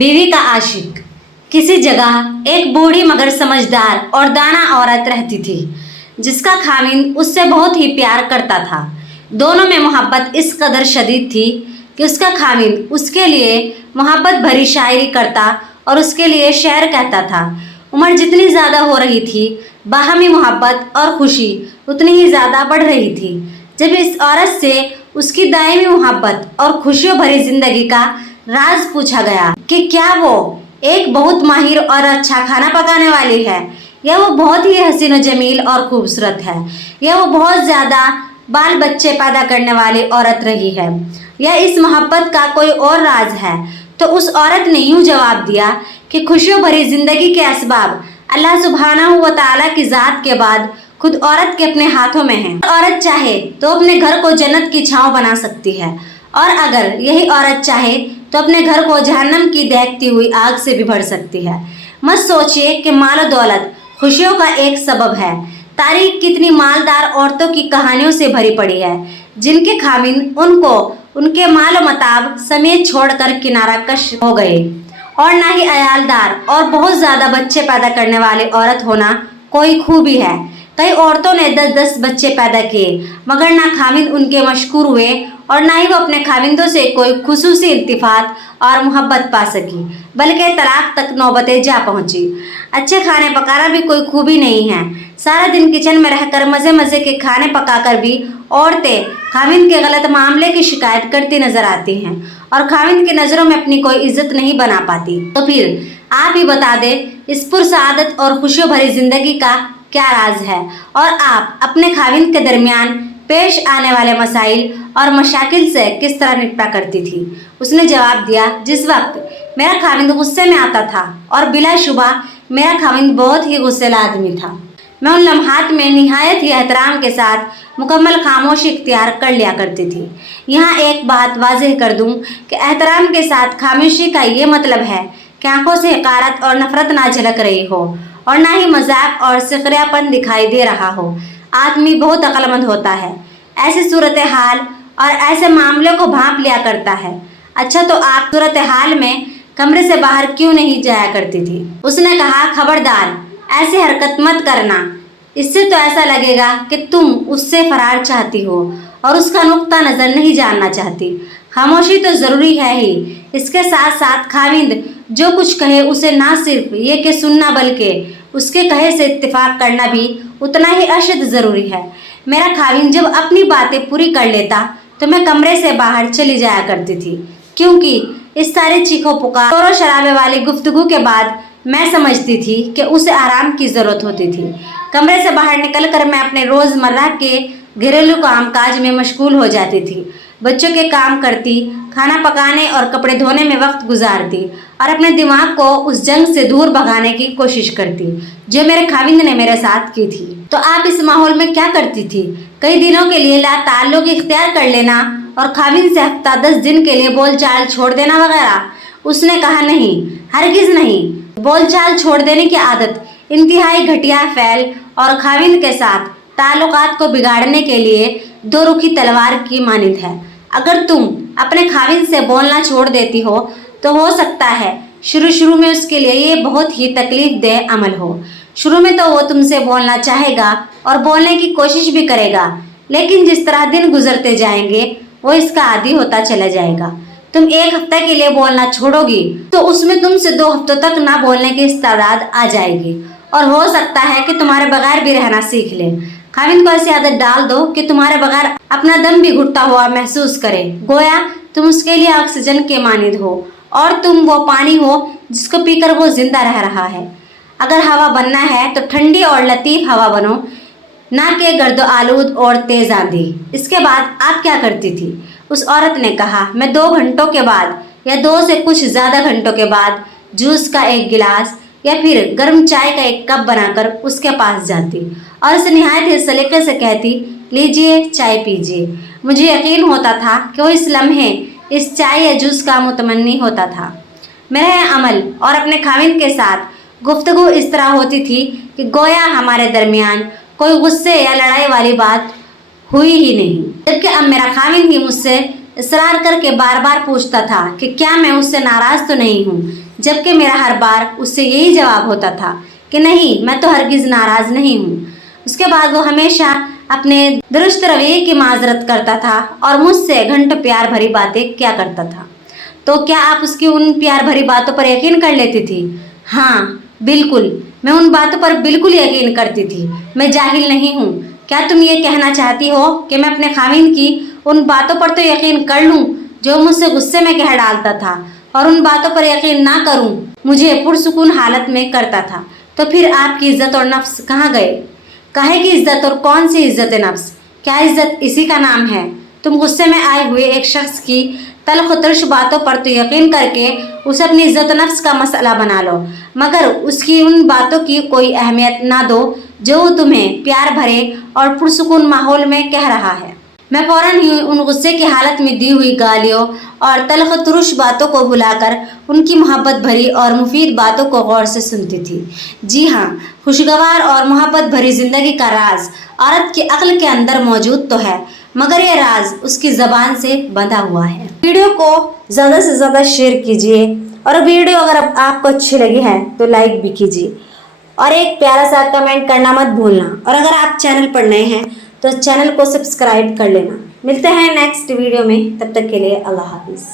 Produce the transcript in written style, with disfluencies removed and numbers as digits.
बीवी का आशिक। किसी जगह एक बूढ़ी मगर समझदार और दाना औरत रहती थी जिसका खामिंद उससे बहुत ही प्यार करता था। दोनों में मोहब्बत इस कदर शदीद थी कि उसका खामिंद उसके लिए मोहब्बत भरी शायरी करता और उसके लिए शेर कहता था। उम्र जितनी ज़्यादा हो रही थी, बाहमी मोहब्बत और खुशी उतनी ही ज़्यादा बढ़ रही थी। जब इस औरत से उसकी दायमी मोहब्बत और खुशियों भरी जिंदगी का राज पूछा गया कि क्या वो एक बहुत माहिर और अच्छा खाना पकाने वाली है, या वो बहुत ही हसीन और जमील और खूबसूरत है, या वो बहुत ज़्यादा बाल बच्चे पैदा करने वाली औरत रही है, या इस मोहब्बत का कोई और राज है, तो उस औरत ने यूं जवाब दिया कि खुशियों भरी जिंदगी के असबाब अल्लाह सुब्हानहू व तआला की ज़ात के बाद खुद औरत के अपने हाथों में है। औरत चाहे तो अपने घर को जन्नत की छांव बना सकती है, और अगर यही औरत चाहे तो अपने घर को जहन्नम की दहकती हुई आग से भी भर सकती है। मत सोचिए कि माल दौलत खुशियों का एक सबब है। तारीख कितनी मालदार औरतों की कहानियों से भरी पड़ी है जिनके खामिंद उनको उनके माल व मताब समेत छोड़कर किनारा कश हो गए। और ना ही अयालदार और बहुत ज़्यादा बच्चे पैदा करने वाली औरत होना कोई खूबी है। कई औरतों ने 10-10 बच्चे पैदा किए मगर ना खामिंद उनके मशकूर हुए और ना ही वो अपने खामिंदों से कोई खुसूसी इल्तिफात और मोहब्बत पा सकी, बल्कि तलाक तक नौबतें जा पहुंची। अच्छे खाने पकाना भी कोई खूबी नहीं है। सारा दिन किचन में रहकर मज़े मज़े के खाने पकाकर भी औरतें खामिंद के गलत मामले की शिकायत करती नजर आती हैं और खामिंद की नज़रों में अपनी कोई इज्जत नहीं बना पाती। तो फिर आप ही बता दें इस पुरसआदत और खुशियों भरी जिंदगी का क्या राज है, और आप अपने खामिंद के दरमियान पेश आने वाले मसाइल और मशाकिल से किस तरह निपटा करती थी। उसने जवाब दिया, जिस वक्त मेरा खामिंद गुस्से में आता था, और बिलाशुबा मेरा खामिंद बहुत ही गुस्सेला आदमी था, मैं उन लम्हात में निहायत ही एहतराम के साथ मुकम्मल खामोशी इख्तियार कर लिया करती थी। यहाँ एक बात वाज़ेह कर दूँ कि एहतराम के साथ खामोशी का ये मतलब है कि आंखों से हकारत और नफरत ना झलक रही हो और ना ही मजाक और सिखरियापन दिखाई दे रहा हो। आदमी बहुत अक्लमंद होता है, ऐसी सूरत हाल और ऐसे मामलों को भांप लिया करता है। अच्छा, तो आप सूरत हाल में कमरे से बाहर क्यों नहीं जाया करती थी? उसने कहा, खबरदार ऐसी हरकत मत करना, इससे तो ऐसा लगेगा कि तुम उससे फरार चाहती हो और उसका नुक्ता नज़र नहीं जानना चाहती। खामोशी तो ज़रूरी है ही, इसके साथ साथ खामिंद जो कुछ कहे उसे ना सिर्फ ये कि सुनना बल्कि उसके कहे से इत्तेफाक करना भी उतना ही अशद ज़रूरी है। मेरा खामिंद जब अपनी बातें पूरी कर लेता तो मैं कमरे से बाहर चली जाया करती थी, क्योंकि इस सारे चीखों पुकार और शराबे वाली गुफ्तगू के बाद मैं समझती थी कि उसे आराम की ज़रूरत होती थी। कमरे से बाहर निकलकर मैं अपने रोज़मर्रा के घरेलू कामकाज में मशगूल हो जाती थी। बच्चों के काम करती, खाना पकाने और कपड़े धोने में वक्त गुजारती और अपने दिमाग को उस जंग से दूर भगाने की कोशिश करती जो मेरे खामिंद ने मेरे साथ की थी। तो आप इस माहौल में क्या करती थी? कई दिनों के लिए ला ताल्लुक इख्तियार कर लेना और खामिंद से हफ्ता 10 दिन के लिए बोलचाल छोड़ देना वगैरह? उसने कहा, नहीं, हरगिज़ नहीं। बोलचाल छोड़ देने की आदत इंतहाई घटिया फैल और खामिंद के साथ ताल्लुकात को बिगाड़ने के लिए दो रुखी तलवार की मानिंद है। अगर तुम अपने खामिंद से बोलना छोड़ देती हो सकता है शुरू में उसके लिए ये बहुत ही तकलीफ देह अमल हो। शुरू में तो वो तुमसे बोलना चाहेगा और बोलने की कोशिश भी करेगा, लेकिन जिस तरह दिन गुजरते जाएंगे वो इसका आदी होता चला जाएगा। तुम एक हफ्ते के लिए बोलना छोड़ोगी तो उसमें तुमसे 2 हफ्तों तक ना बोलने की इस्तादाद आ जाएगी, और हो सकता है कि तुम्हारे बगैर भी रहना सीख ले। खामिंद को ऐसी आदत डाल दो कि तुम्हारे बगैर अपना दम भी घुटता हुआ महसूस करे, गोया तुम उसके लिए ऑक्सीजन के मानिंद हो और तुम वो पानी हो जिसको पीकर वो जिंदा रह रहा है। अगर हवा बनना है तो ठंडी और लतीफ़ हवा बनो, ना कि गर्दो आलूद और तेज़ आंधी। इसके बाद आप क्या करती थी? उस औरत ने कहा, मैं 2 घंटों के बाद या 2 से कुछ ज़्यादा घंटों के बाद जूस का एक गिलास या फिर गर्म चाय का एक कप बनाकर उसके पास जाती और उसे निहायत ही सलीके से कहती, लीजिए चाय पीजिए। मुझे यकीन होता था कि वो इस लम्हे इस चाय या जूस का मुतमन्नी होता था। मेरा अमल और अपने खामिंद के साथ गुफ्तगू इस तरह होती थी कि गोया हमारे दरमियान कोई गुस्से या लड़ाई वाली बात हुई ही नहीं, जबकि अब मेरा खामिंद ही मुझसे इसरार करके बार बार पूछता था कि क्या मैं उससे नाराज़ तो नहीं हूँ। जबकि मेरा हर बार उससे यही जवाब होता था कि नहीं, मैं तो हरगिज़ नाराज़ नहीं हूँ। उसके बाद वो हमेशा अपने दुरुस्त रवैये की माजरत करता था और मुझसे घंटों प्यार भरी बातें क्या करता था। तो क्या आप उसकी उन प्यार भरी बातों पर यकीन कर लेती थी? हाँ बिल्कुल, मैं उन बातों पर बिल्कुल यकीन करती थी। मैं जाहिल नहीं हूँ। क्या तुम ये कहना चाहती हो कि मैं अपने खाविंद की उन बातों पर तो यकीन कर लूँ जो मुझसे गुस्से में कह डालता था, और उन बातों पर यकीन ना करूँ मुझे पुरसुकून हालत में करता था? तो फिर आपकी इज्जत और नफ्स कहाँ गए? काहे की इज्जत और कौन सी इज्जत नफ्स? क्या इज्जत इसी का नाम है? तुम गुस्से में आए हुए एक शख्स की तल्ख तर्श बातों पर तो यकीन करके उसे अपनी इज्जत नफ्स का मसला बना लो, मगर उसकी उन बातों की कोई अहमियत ना दो जो वो तुम्हें प्यार भरे और पुरसुकून माहौल में कह रहा है। मैं फौरन ही उन गुस्से की हालत में दी हुई गालियों और तल्ख तुरुश बातों को भुलाकर उनकी मोहब्बत भरी और मुफीद बातों को गौर से सुनती थी। जी हाँ, खुशगवार और मोहब्बत भरी जिंदगी का राज औरत की अक्ल के अंदर मौजूद तो है, मगर ये राज उसकी ज़बान से बंधा हुआ है। वीडियो को ज़्यादा से ज़्यादा शेयर कीजिए, और वीडियो अगर आपको अच्छी लगी है तो लाइक भी कीजिए, और एक प्यारा सा कमेंट करना मत भूलना। और अगर आप चैनल पर नए हैं तो चैनल को सब्सक्राइब कर लेना। मिलते हैं नेक्स्ट वीडियो में, तब तक के लिए अल्लाह हाफिज़।